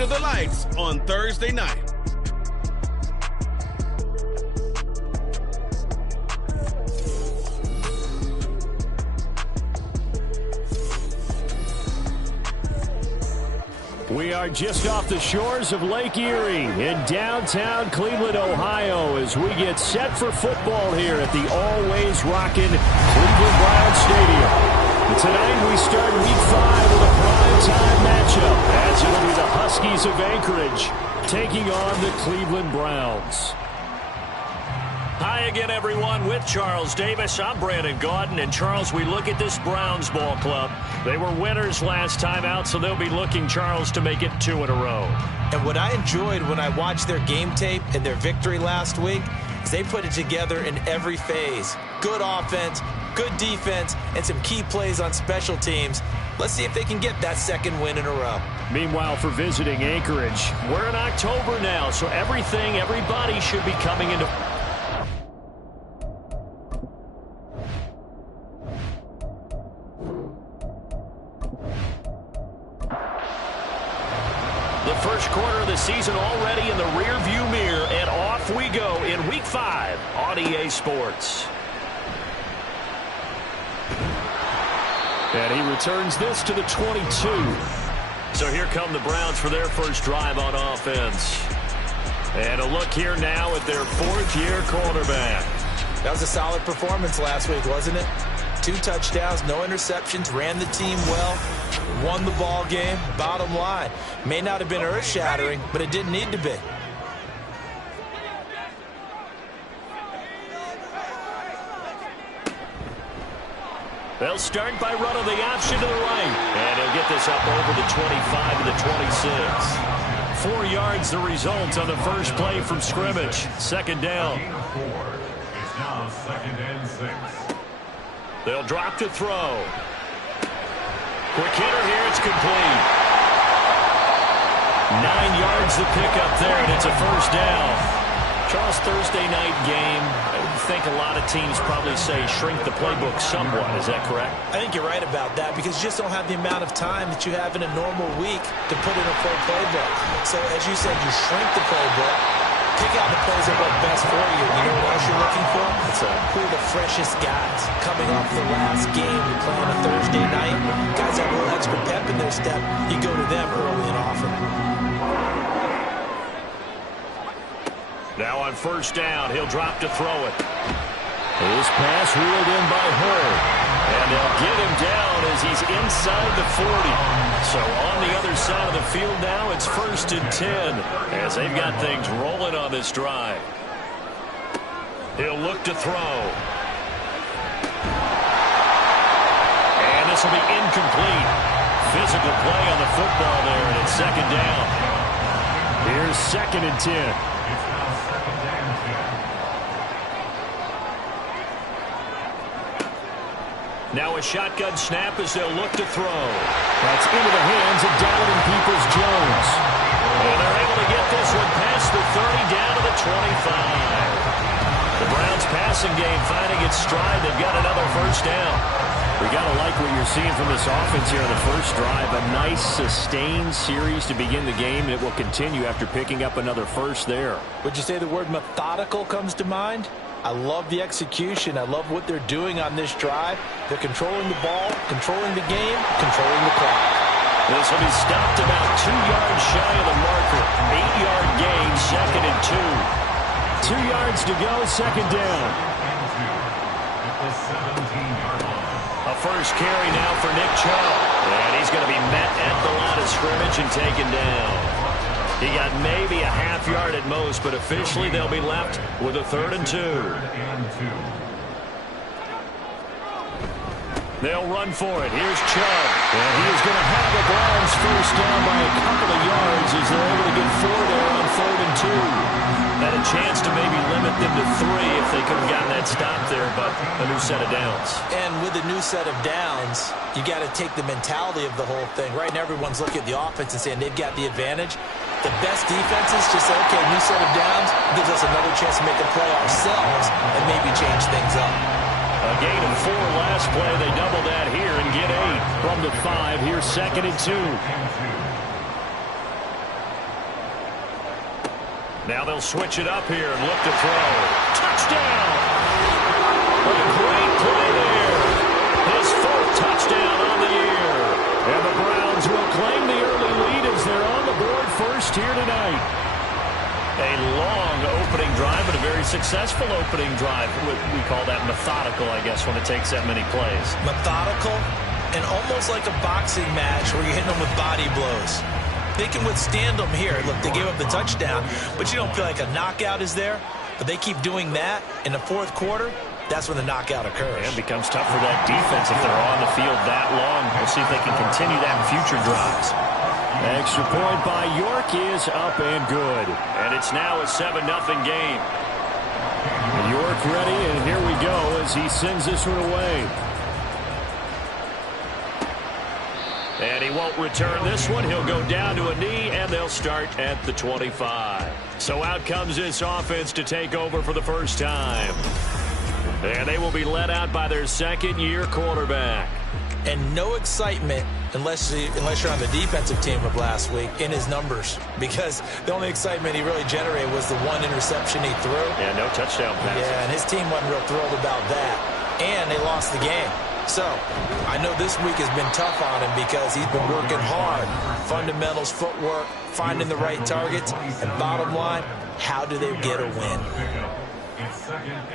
under the lights on Thursday night. We are just off the shores of Lake Erie in downtown Cleveland, Ohio, as we get set for football here at the always rockin' Cleveland Browns Stadium. And tonight we start Week 5 with a primetime matchup, as it'll be the Huskies of Anchorage taking on the Cleveland Browns. Hi again, everyone. With Charles Davis, I'm Brandon Gaudin. And, Charles, we look at this Browns ball club. They were winners last time out, so they'll be looking, Charles, to make it 2 in a row. And what I enjoyed when I watched their game tape and their victory last week is they put it together in every phase. Good offense, good defense, and some key plays on special teams. Let's see if they can get that second win in a row. Meanwhile, for visiting Anchorage, we're in October now, so everybody should be coming into the first quarter of the season already in the rearview mirror, and off we go in Week 5 on EA Sports. And he returns this to the 22. So here come the Browns for their first drive on offense. And a look here now at their fourth-year quarterback. That was a solid performance last week, wasn't it? 2 touchdowns, no interceptions, ran the team well, won the ball game. Bottom line, may not have been earth-shattering, but it didn't need to be. They'll start by running the option to the right. And he'll get this up over the 25 to the 26. 4 yards the result on the first play from scrimmage. Second down. It's now 2nd and 6. They'll drop to throw. Quick hitter here. It's complete. 9 yards the pickup there, and it's a first down. Charles, Thursday night game, I think a lot of teams probably say shrink the playbook somewhat. Is that correct? I think you're right about that because you just don't have the amount of time that you have in a normal week to put in a full playbook. So, as you said, you shrink the playbook, pick out the plays that work best for you. You know what else you're looking for? Who are the freshest guys coming off the last game? You play on a Thursday night. Guys have a little extra pep in their step. You go to them early and often. Now on first down, he'll drop to throw it. This pass reeled in by Hurd. And they'll get him down as he's inside the 40. So on the other side of the field now, it's 1st and 10 as they've got things rolling on this drive. He'll look to throw. And this will be incomplete. Physical play on the football there, and it's 2nd down. Here's 2nd and 10. Now a shotgun snap as they'll look to throw. That's into the hands of Donovan Peoples-Jones. And they're able to get this one past the 30 down to the 25. The Browns passing game finding its stride. They've got another first down. We got to like what you're seeing from this offense here on the first drive. A nice sustained series to begin the game that will continue after picking up another first there. Would you say the word methodical comes to mind? I love the execution. I love what they're doing on this drive. They're controlling the ball, controlling the game, controlling the clock. This will be stopped about 2 yards shy of the marker. 8-yard gain, 2nd and 2. 2 yards to go, 2nd down. A first carry now for Nick Chubb. And he's going to be met at the line of scrimmage and taken down. He got maybe a half yard at most, but officially they'll be left with a 3rd and 2. They'll run for it. Here's Chubb. And he is going to have the Browns first down by a couple of yards as they're able to get 4 there on 3rd and 2. Had a chance to maybe limit them to 3 if they could have gotten that stop there, but a new set of downs. And with a new set of downs, you got to take the mentality of the whole thing. Right now, everyone's looking at the offense and saying they've got the advantage. The best defenses just say, okay, new set of downs gives us another chance to make a play ourselves and maybe change things up. A gain of 4 last play. They double that here and get 8. From the 5, here's 2nd and 2. Now they'll switch it up here and look to throw. Touchdown! A great play there. His fourth touchdown on the year. And the Browns will claim the early lead as they're on the board first here tonight. A long opening drive, but a very successful opening drive. We call that methodical, I guess, when it takes that many plays. Methodical and almost like a boxing match where you're hitting them with body blows. They can withstand them here. Look, they gave up the touchdown, but you don't feel like a knockout is there. But they keep doing that in the fourth quarter. That's when the knockout occurs. And it becomes tough for that defense if they're on the field that long. We'll see if they can continue that in future drives. Extra point by York is up and good. And it's now a 7-0 game. York ready, and here we go as he sends this one away. And he won't return this one. He'll go down to a knee, and they'll start at the 25. So out comes this offense to take over for the first time. And they will be led out by their second-year quarterback. And no excitement unless you're on the defensive team of last week in his numbers, because the only excitement he really generated was the one interception he threw. Yeah, no touchdown pass. Yeah, and his team wasn't real thrilled about that. And they lost the game. So I know this week has been tough on him because he's been working hard. Fundamentals, footwork, finding the right targets. And bottom line, how do they get a win?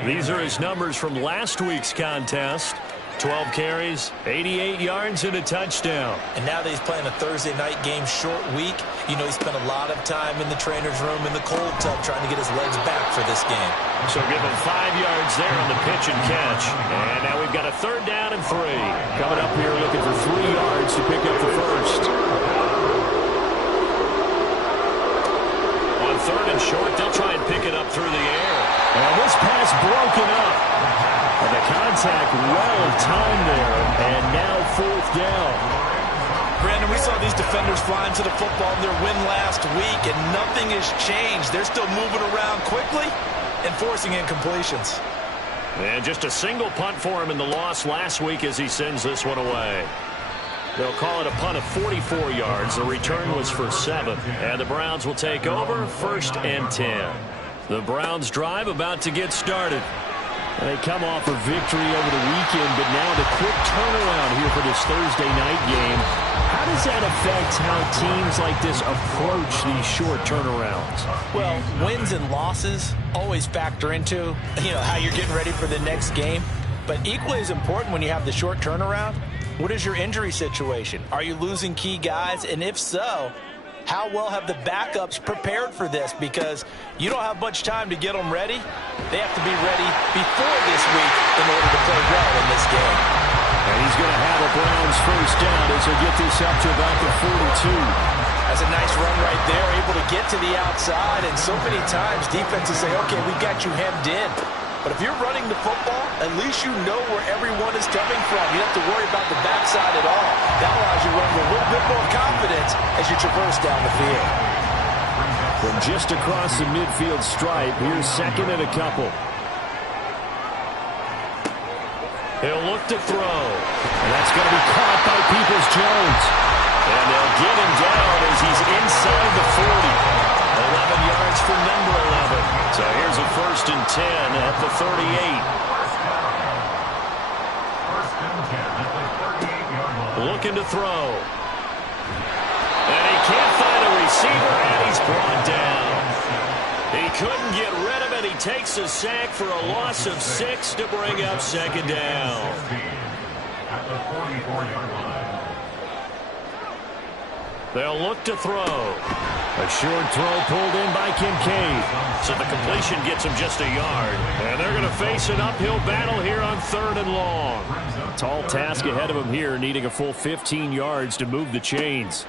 These are his numbers from last week's contest. 12 carries, 88 yards, and a touchdown. And now that he's playing a Thursday night game, short week, you know he spent a lot of time in the trainer's room in the cold tub trying to get his legs back for this game. So give him 5 yards there on the pitch and catch. And now we've got a 3rd down and 3. Coming up here looking for 3 yards to pick up the first. On 3rd and short, they'll try and pick it up through the air. And this pass broken up. And the contact well timed there, and now 4th down. Brandon, we saw these defenders flying to the football in their win last week, and nothing has changed. They're still moving around quickly and forcing incompletions. And just a single punt for him in the loss last week as he sends this one away. They'll call it a punt of 44 yards. The return was for 7. And the Browns will take over 1st and 10. The Browns drive about to get started. They come off a victory over the weekend, but now the quick turnaround here for this Thursday night game. How does that affect how teams like this approach these short turnarounds? Well, wins and losses always factor into, how you're getting ready for the next game. But equally as important when you have the short turnaround, what is your injury situation? Are you losing key guys? And if so, how well have the backups prepared for this? Because you don't have much time to get them ready. They have to be ready before this week in order to play well in this game. And he's going to have a Browns first down as they get this up to about the 42. That's a nice run right there, able to get to the outside. And so many times defenses say, okay, we got you hemmed in. But if you're running the football, at least you know where everyone is coming from. You don't have to worry about the backside at all. That allows you to run with a little bit more confidence as you traverse down the field. From just across the midfield stripe, here's 2nd and a couple. He'll look to throw. And that's going to be caught by Peoples-Jones. And they'll get him down as he's inside the 40. 11 yards for number 11. So here's a 1st and 10 at the 38. Looking to throw. And he can't find a receiver, and he's brought down. He couldn't get rid of it. He takes a sack for a loss of 6 to bring up 2nd down. At the 44-yard line. They'll look to throw. A short throw pulled in by Kincaid. So the completion gets him just a yard. And they're going to face an uphill battle here on 3rd and long. Tall task ahead of him here, needing a full 15 yards to move the chains.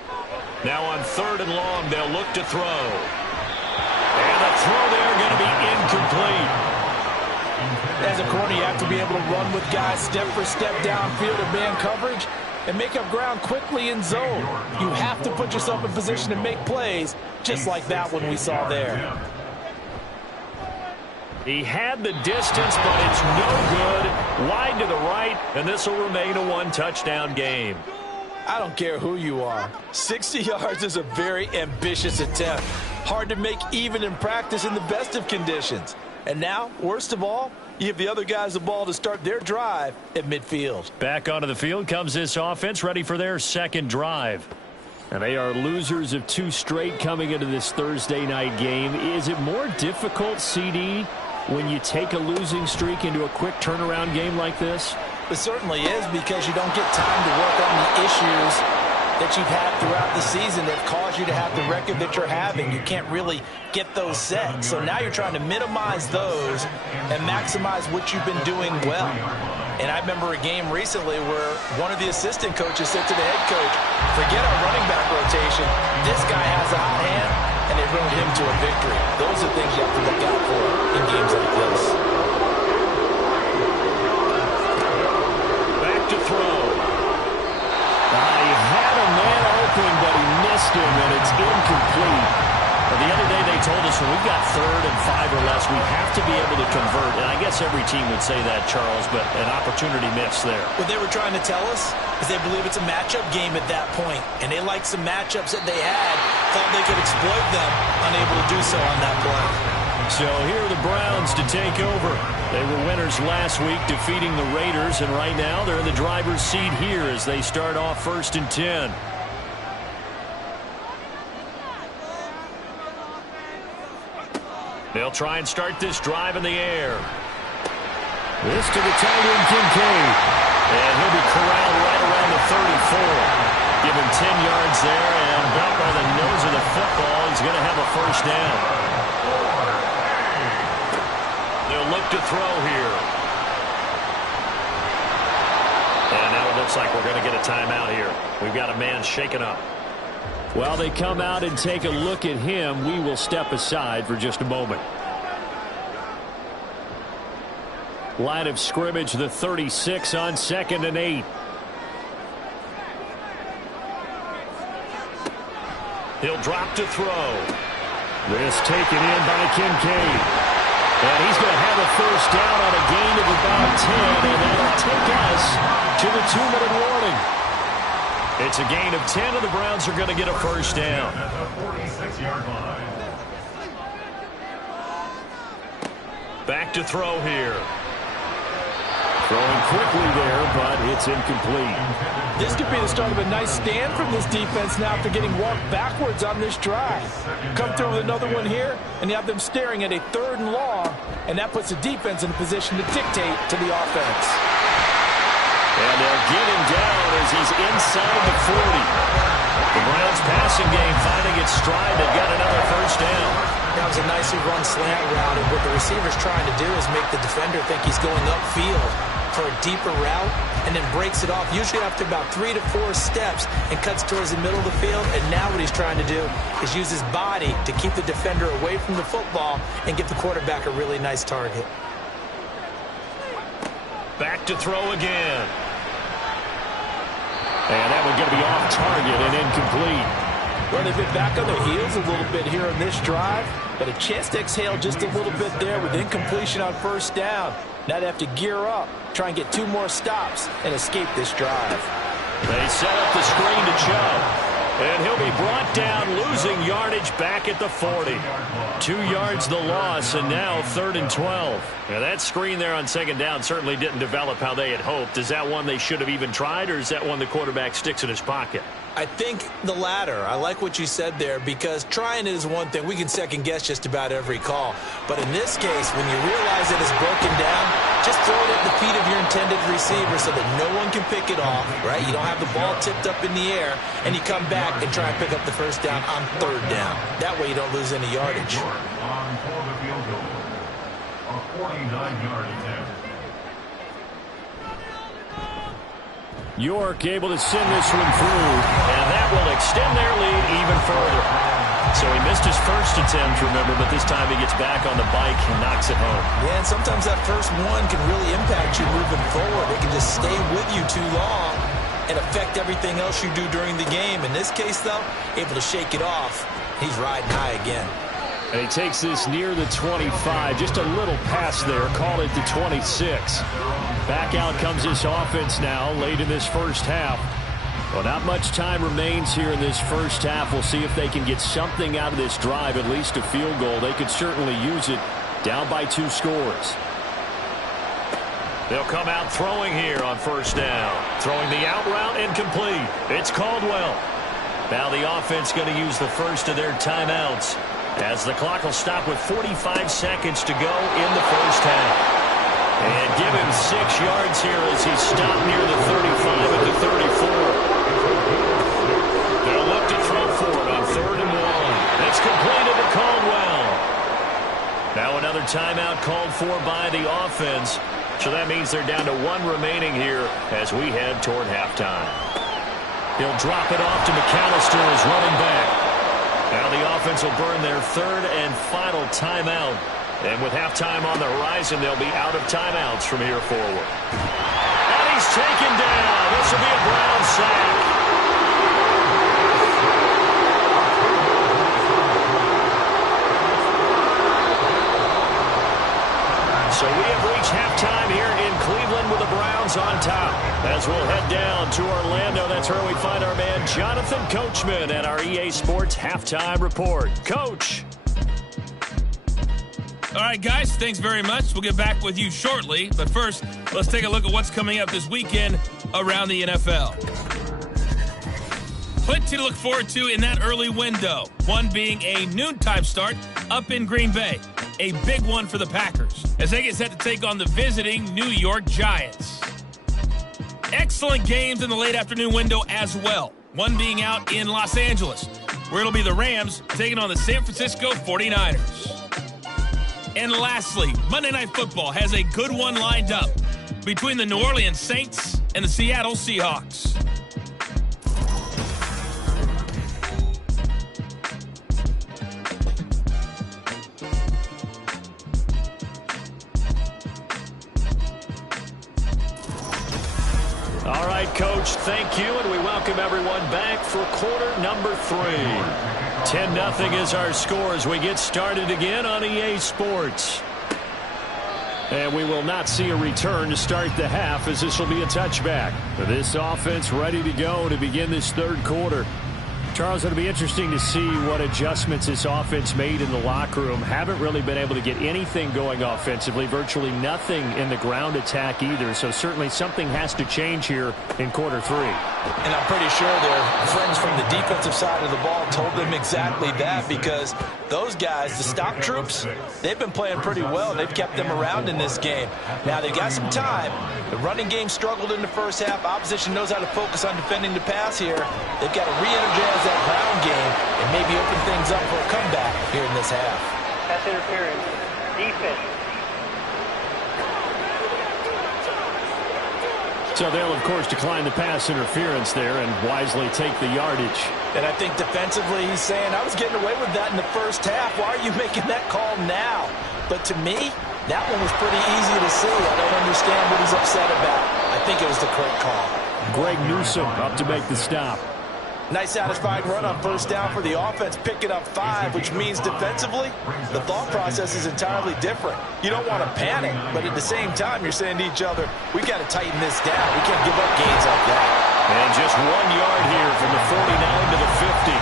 Now on 3rd and long, they'll look to throw. And the throw there going to be incomplete. As a corner, you have to be able to run with guys step for step downfield in man coverage and make up ground quickly in zone. You have to put yourself in position to make plays, just like that one we saw there. He had the distance, but it's no good. Wide to the right, and this will remain a 1-touchdown game. I don't care who you are. 60 yards is a very ambitious attempt. Hard to make even in practice in the best of conditions. And now, worst of all, you give the other guys the ball to start their drive at midfield. Back onto the field comes this offense, ready for their second drive. And they are losers of 2 straight coming into this Thursday night game. Is it more difficult, CD, when you take a losing streak into a quick turnaround game like this? It certainly is, because you don't get time to work on the issues that you've had throughout the season that caused you to have the record that you're having. You can't really get those set. So now you're trying to minimize those and maximize what you've been doing well. And I remember a game recently where one of the assistant coaches said to the head coach, forget our running back rotation. This guy has a hot hand, and they rode him to a victory. Those are things you have to look out for in games like this. Back to throw. He had a man open, but he missed him, and it's incomplete. The other day they told us when we've got 3rd and 5 or less, we have to be able to convert. And I guess every team would say that, Charles, but an opportunity missed there. What they were trying to tell us is they believe it's a matchup game at that point, and they liked some matchups that they had, thought they could exploit them, unable to do so on that play. So here are the Browns to take over. They were winners last week, defeating the Raiders, and right now they're in the driver's seat here as they start off 1st and 10. They'll try and start this drive in the air. This to the tight end, Kincaid. And he'll be corralled right around the 34. Give him 10 yards there, and back by the nose of the football, he's going to have a first down. They'll look to throw here. And now it looks like we're going to get a timeout here. We've got a man shaken up. While they come out and take a look at him, we will step aside for just a moment. Line of scrimmage, the 36 on 2nd and 8. He'll drop to throw. This taken in by Kincaid. And he's going to have a first down on a gain of about 10, and that'll take us to the 2-minute warning. It's a gain of 10, and the Browns are going to get a first down. At the 46-yard line. Back to throw here. Throwing quickly there, but it's incomplete. This could be the start of a nice stand from this defense now after getting walked backwards on this drive. Come through with another one here, and you have them staring at a 3rd and long, and that puts the defense in a position to dictate to the offense. And they'll get him down as he's inside the 40. The Browns passing game finding its stride. They've got another first down. That was a nicely run slant route, and what the receiver's trying to do is make the defender think he's going upfield for a deeper route, and then breaks it off, usually after about 3 to 4 steps, and cuts towards the middle of the field. And now what he's trying to do is use his body to keep the defender away from the football and give the quarterback a really nice target. Back to throw again. And that one's going to be off target and incomplete. Well, they've been back on their heels a little bit here on this drive, but a chance to exhale just a little bit there with incompletion on first down. Now they have to gear up, try and get 2 more stops, and escape this drive. They set up the screen to Chubb. And he'll be brought down, losing yardage back at the 40. 2 yards the loss, and now 3rd and 12. Now that screen there on 2nd down certainly didn't develop how they had hoped. Is that one they should have even tried, or is that one the quarterback sticks in his pocket? I think the latter. I like what you said there, because trying it is one thing. We can second guess just about every call. But in this case, when you realize it is broken down, just throw it at the feet of your intended receiver so that no one can pick it off, right? You don't have the ball tipped up in the air, and you come back and try and pick up the first down on 3rd down. That way you don't lose any yardage. On for the field goal. A 49-yard attempt. York able to send this one through. And that will extend their lead even further. So he missed his first attempt, remember, but this time he gets back on the bike and knocks it home. Yeah, and sometimes that first one can really impact you moving forward. It can just stay with you too long and affect everything else you do during the game. In this case, though, able to shake it off. He's riding high again. And he takes this near the 25. Just a little pass there. Call it the 26. Back out comes this offense now late in this first half. Well, not much time remains here in this first half. We'll see if they can get something out of this drive, at least a field goal. They could certainly use it, down by 2 scores. They'll come out throwing here on first down. Throwing the out route incomplete. It's Caldwell. Now the offense going to use the first of their timeouts, as the clock will stop with 45 seconds to go in the first half. And give him 6 yards here as he stopped near the 35 at the 34. They'll look to throw for it on 3rd and 1. It's completed to Caldwell. Now another timeout called for by the offense. So that means they're down to 1 remaining here as we head toward halftime. He'll drop it off to McAllister as running back. Now the offense will burn their 3rd and final timeout. And with halftime on the horizon, they'll be out of timeouts from here forward. And he's taken down. This will be a Brown sack. So we have reached halftime here in Cleveland with the Browns on top. As we'll head down to Orlando, that's where we find our man Jonathan Coachman at our EA Sports Halftime Report. Coach. All right, guys, thanks very much. We'll get back with you shortly. But first, let's take a look at what's coming up this weekend around the NFL. Plenty to look forward to in that early window. One being a noontime start up in Green Bay. A big one for the Packers as they get set to take on the visiting New York Giants. Excellent games in the late afternoon window as well. One being out in Los Angeles, where it'll be the Rams taking on the San Francisco 49ers. And lastly, Monday Night Football has a good one lined up between the New Orleans Saints and the Seattle Seahawks. All right, Coach, thank you, and we welcome everyone back for quarter number 3. 10-0 is our score as we get started again on EA Sports. And we will not see a return to start the half, as this will be a touchback. This offense ready to go to begin this 3rd quarter. Charles, it'll be interesting to see what adjustments this offense made in the locker room. Haven't really been able to get anything going offensively, virtually nothing in the ground attack either. So certainly something has to change here in quarter 3. And I'm pretty sure their friends from the defensive side of the ball told them exactly that, because those guys, the stop troops, they've been playing pretty well. They've kept them around in this game. Now they've got some time. The running game struggled in the first half. Opposition knows how to focus on defending the pass here. They've got to re-energize that ground game and maybe open things up for a comeback here in this half. Pass interference. Defense. So they'll, of course, decline the pass interference there and wisely take the yardage. And I think defensively he's saying, I was getting away with that in the first half. Why are you making that call now? But to me, that one was pretty easy to see. I don't understand what he's upset about. I think it was the correct call. Greg Newsome up to make the stop. Nice satisfying run on first down for the offense, picking up 5, which means defensively, the thought process is entirely different. You don't want to panic, but at the same time, you're saying to each other, we got to tighten this down. We can't give up gains like that. And just 1 yard here from the 49 to the 50.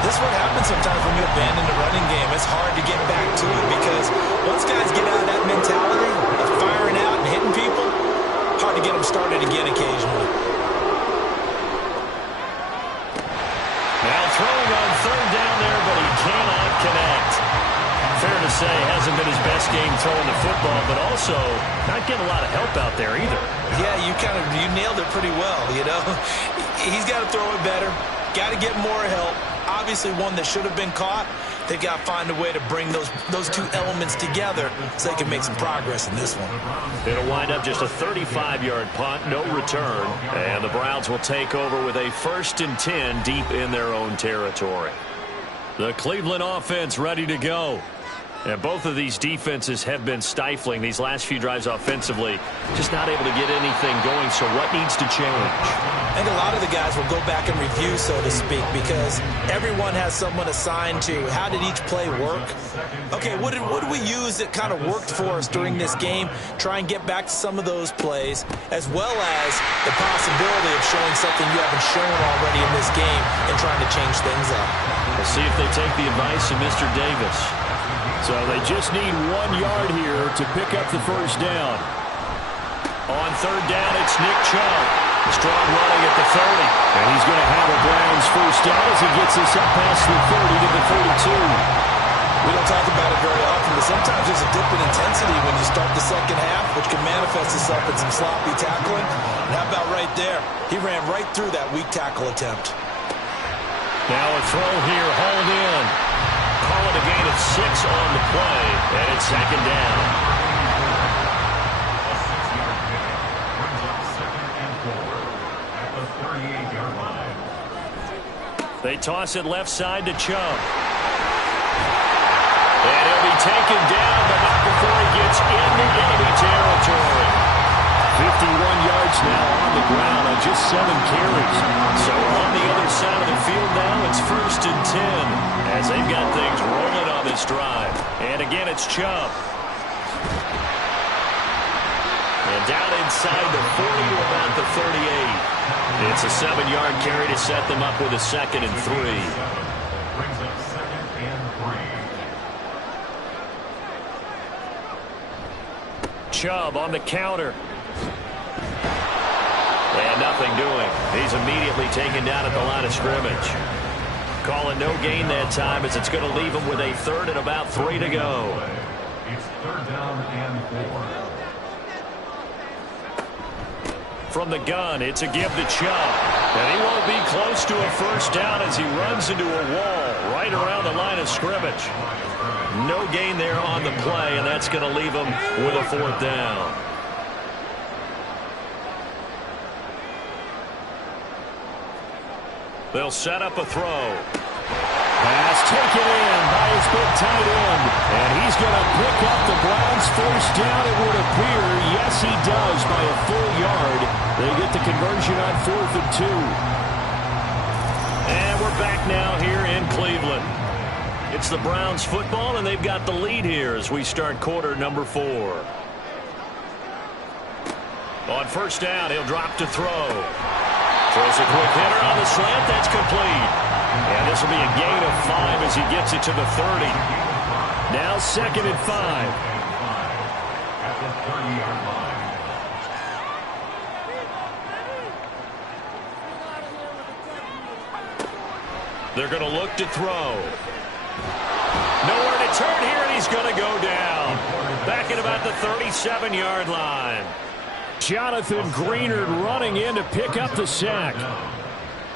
This is what happens sometimes when you abandon the running game. It's hard to get back to it because once guys get out of that mentality of firing out and hitting people, hard to get them started again occasionally. Now throwing on 3rd down there, but he cannot connect. Fair to say, hasn't been his best game throwing the football, but also not getting a lot of help out there either. Yeah, you nailed it pretty well, you know. He's got to throw it better, got to get more help. Obviously one that should have been caught. They've got to find a way to bring those 2 elements together so they can make some progress in this one. It'll wind up just a 35-yard punt, no return. And the Browns will take over with a 1st and 10 deep in their own territory. The Cleveland offense ready to go. And both of these defenses have been stifling these last few drives offensively. Just not able to get anything going, so what needs to change? I think a lot of the guys will go back and review, so to speak, because everyone has someone assigned to how did each play work. Okay, what did we use that kind of worked for us during this game? Try and get back to some of those plays, as well as the possibility of showing something you haven't shown already in this game and trying to change things up. We'll see if they take the advice of Mr. Davis. So they just need 1 yard here to pick up the first down. On third down, it's Nick Chubb. Strong running at the 30. And he's going to have a Browns first down as he gets us up past the 30 to the 32. We don't talk about it very often, but sometimes there's a dip in intensity when you start the second half, which can manifest itself in some sloppy tackling. And how about right there? He ran right through that weak tackle attempt. Now a throw here, hauled in. Call it a gain of 6 on the play, and it's second down. They toss it left side to Chubb. And he'll be taken down, but not before he gets into enemy territory. 51 yards now on the ground on just 7 carries. So on the other side of the field now, it's 1st and 10 as they've got things rolling on this drive. And again, it's Chubb. And down inside the 40 to about the 38. It's a 7-yard carry to set them up with a 2nd and 3. Brings up 2nd and 3. Chubb on the counter. And nothing doing. He's immediately taken down at the line of scrimmage. Calling no gain that time as it's going to leave him with a 3rd and about 3 to go. It's 3rd down and 4. From the gun, it's a give to Chubb. And he won't be close to a first down as he runs into a wall right around the line of scrimmage. No gain there on the play, and that's going to leave him with a 4th down. They'll set up a throw. Pass taken in by his big tight end. And he's going to pick up the Browns' first down, it would appear. Yes, he does, by a full yard. They get the conversion on 4th and 2. And we're back now here in Cleveland. It's the Browns football, and they've got the lead here as we start quarter number 4. On first down, he'll drop to throw. Throws a quick hitter on the slant. That's complete. And this will be a gain of 5 as he gets it to the 30. Now 2nd and 5. At the 30-yard line. They're going to look to throw. Nowhere to turn here, and he's going to go down. Back at about the 37-yard line. Jonathan Greenard running in to pick up the sack.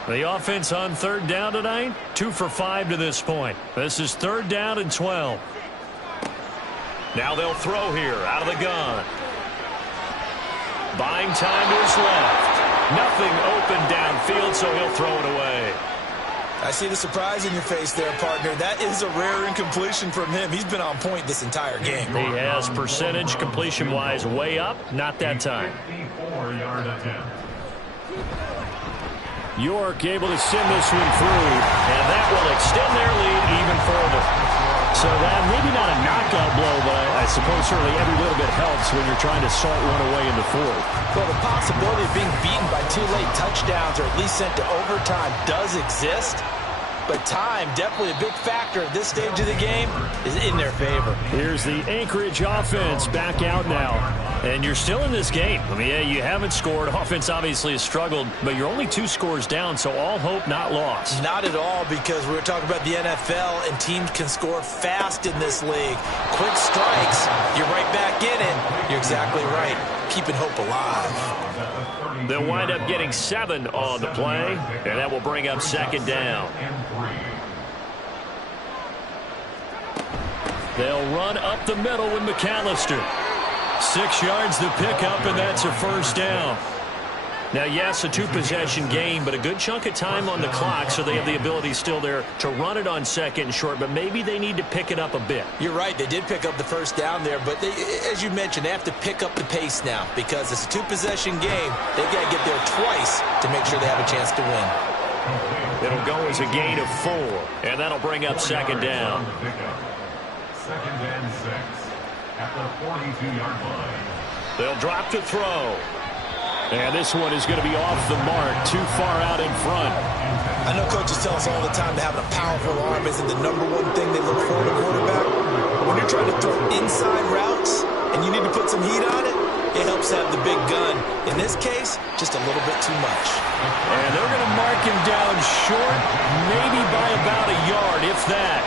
The offense on 3rd down tonight, 2 for 5 to this point. This is 3rd down and 12. Now they'll throw here out of the gun. Buying time to his left. Nothing open downfield, so he'll throw it away. I see the surprise in your face there, partner. That is a rare incompletion from him. He's been on point this entire game. He has percentage completion-wise way up. Not that time. 54-yard attempt. York able to send this one through. And that will extend their lead even further. So that maybe not a knockout blow, but I suppose certainly every little bit helps when you're trying to salt one away in the 4th. Well, the possibility of being beaten by 2 late touchdowns or at least sent to overtime does exist. But time, definitely a big factor at this stage of the game, is in their favor. Here's the Anchorage offense back out now. And you're still in this game. I mean, yeah, you haven't scored. Offense obviously has struggled, but you're only 2 scores down, so all hope not lost. Not at all, because we were talking about the NFL, and teams can score fast in this league. Quick strikes, you're right back in it. You're exactly right. Keeping hope alive. They'll wind up getting 7 on the play, and that will bring up 2nd down. They'll run up the middle with McAllister. 6 yards to pick up, and that's a first down. Now, yes, a two-possession game, but a good chunk of time on the clock, so they have the ability still there to run it on second and short, but maybe they need to pick it up a bit. You're right. They did pick up the first down there, but as you mentioned, they have to pick up the pace now because it's a two-possession game. They've got to get there twice to make sure they have a chance to win. It'll go as a gain of 4, and that'll bring up second down. Second and 6 at the 42-yard line. They'll drop to throw. And this one is going to be off the mark, too far out in front. I know coaches tell us all the time that having a powerful arm isn't the number one thing they look for in a quarterback. When you're trying to throw inside routes and you need to put some heat on it, it helps have the big gun. In this case, just a little bit too much. And they're going to mark him down short, maybe by about a yard, if that.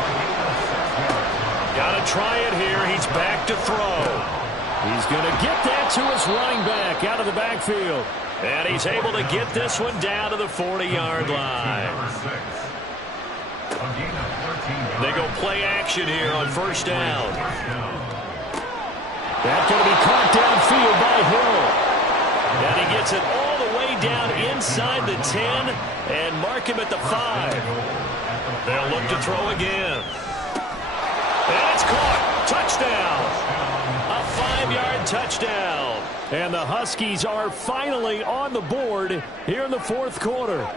Got to try it here. He's back to throw. He's going to get that to his running back out of the backfield. And he's able to get this one down to the 40-yard line. They go play action here on first down. That's going to be caught downfield by Hill. And he gets it all the way down inside the 10 and mark him at the 5. They'll look to throw again. And it's caught. Touchdown. A 5-yard touchdown. And the Huskies are finally on the board here in the fourth quarter.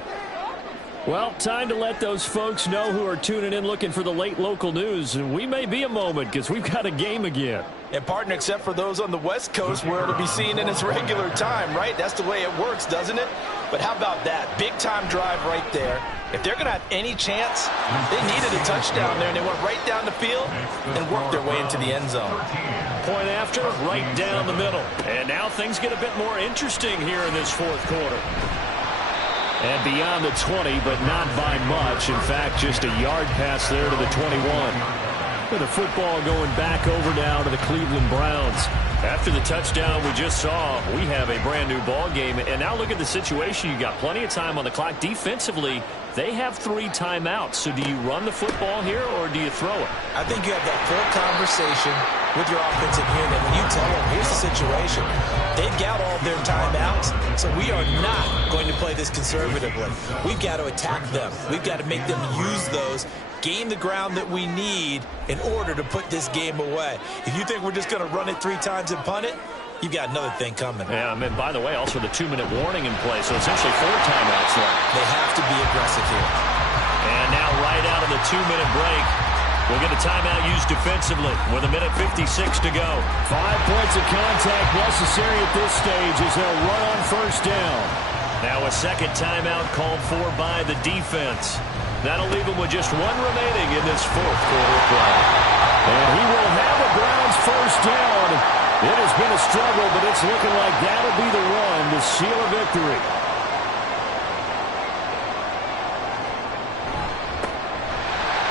Well, time to let those folks know who are tuning in looking for the late local news. And we may be a moment because we've got a game again. And, partner, except for those on the West Coast where it'll be seen in its regular time, right? That's the way it works, doesn't it? But how about that? Big-time drive right there. If they're going to have any chance, they needed a touchdown there, and they went right down the field and worked their way into the end zone. Point after, right down the middle. And now things get a bit more interesting here in this fourth quarter. And beyond the 20, but not by much. In fact, just a yard pass there to the 21. With the football going back over now to the Cleveland Browns. After the touchdown we just saw, we have a brand new ball game. And now look at the situation. You got plenty of time on the clock. Defensively, they have 3 timeouts. So do you run the football here or do you throw it? I think you have that full conversation with your offensive unit. When you tell them, here's the situation. They've got all their timeouts, so we are not going to play this conservatively. We've got to attack them. We've got to make them use those, gain the ground that we need in order to put this game away. If you think we're just going to run it 3 times and punt it, you've got another thing coming. Yeah, I mean, by the way, also the 2-minute warning in play, so essentially 4 timeouts left. They have to be aggressive here. And now right out of the 2-minute break, we'll get a timeout used defensively with 1:56 to go. 5 points of contact necessary at this stage as they'll run on first down. Now a second timeout called for by the defense. That'll leave them with just 1 remaining in this fourth quarter play. And he will have a Browns first down. It has been a struggle, but it's looking like that'll be the run to seal a victory.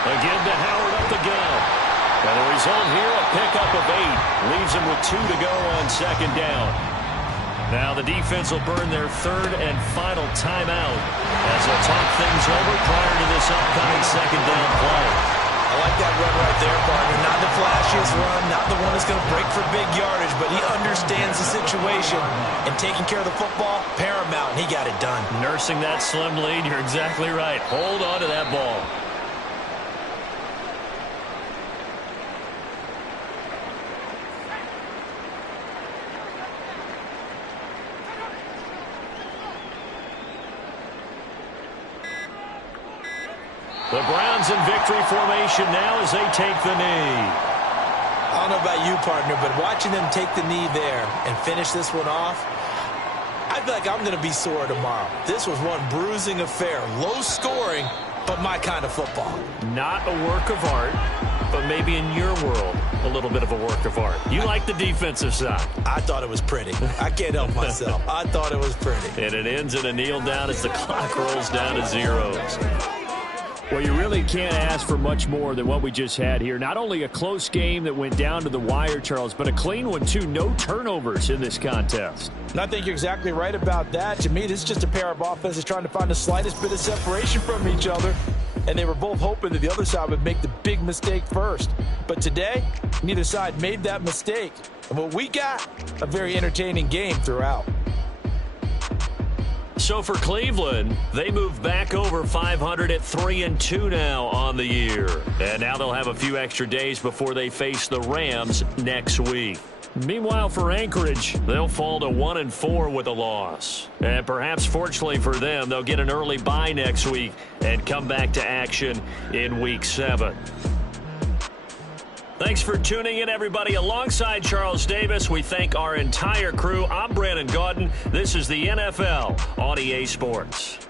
Again to Howard up the gun. And the result here, a pickup of 8. Leaves him with 2 to go on second down. Now the defense will burn their 3rd and final timeout as they'll talk things over prior to this upcoming second down play. I like that run right there, partner. Not the flashiest run, not the one that's going to break for big yardage, but he understands the situation, and taking care of the football, paramount, and he got it done. Nursing that slim lead, you're exactly right. Hold on to that ball. The Browns in victory formation now as they take the knee. I don't know about you, partner, but watching them take the knee there and finish this one off, I feel like I'm going to be sore tomorrow. This was one bruising affair. Low scoring, but my kind of football. Not a work of art, but maybe in your world, a little bit of a work of art. You like the defensive side. I thought it was pretty. I can't help myself. I thought it was pretty. And it ends in a kneel down as the clock rolls down to zeros. Well, you really can't ask for much more than what we just had here. Not only a close game that went down to the wire, Charles, but a clean one, too. No turnovers in this contest. And I think you're exactly right about that. To me, this is just a pair of offenses trying to find the slightest bit of separation from each other. And they were both hoping that the other side would make the big mistake first. But today, neither side made that mistake. And what we got, a very entertaining game throughout. So for Cleveland, they move back over 500 at 3-2 now on the year. And now they'll have a few extra days before they face the Rams next week. Meanwhile, for Anchorage, they'll fall to 1-4 with a loss. And perhaps fortunately for them, they'll get an early bye next week and come back to action in Week 7. Thanks for tuning in, everybody. Alongside Charles Davis, we thank our entire crew. I'm Brandon Gaudin. This is the NFL on EA Sports.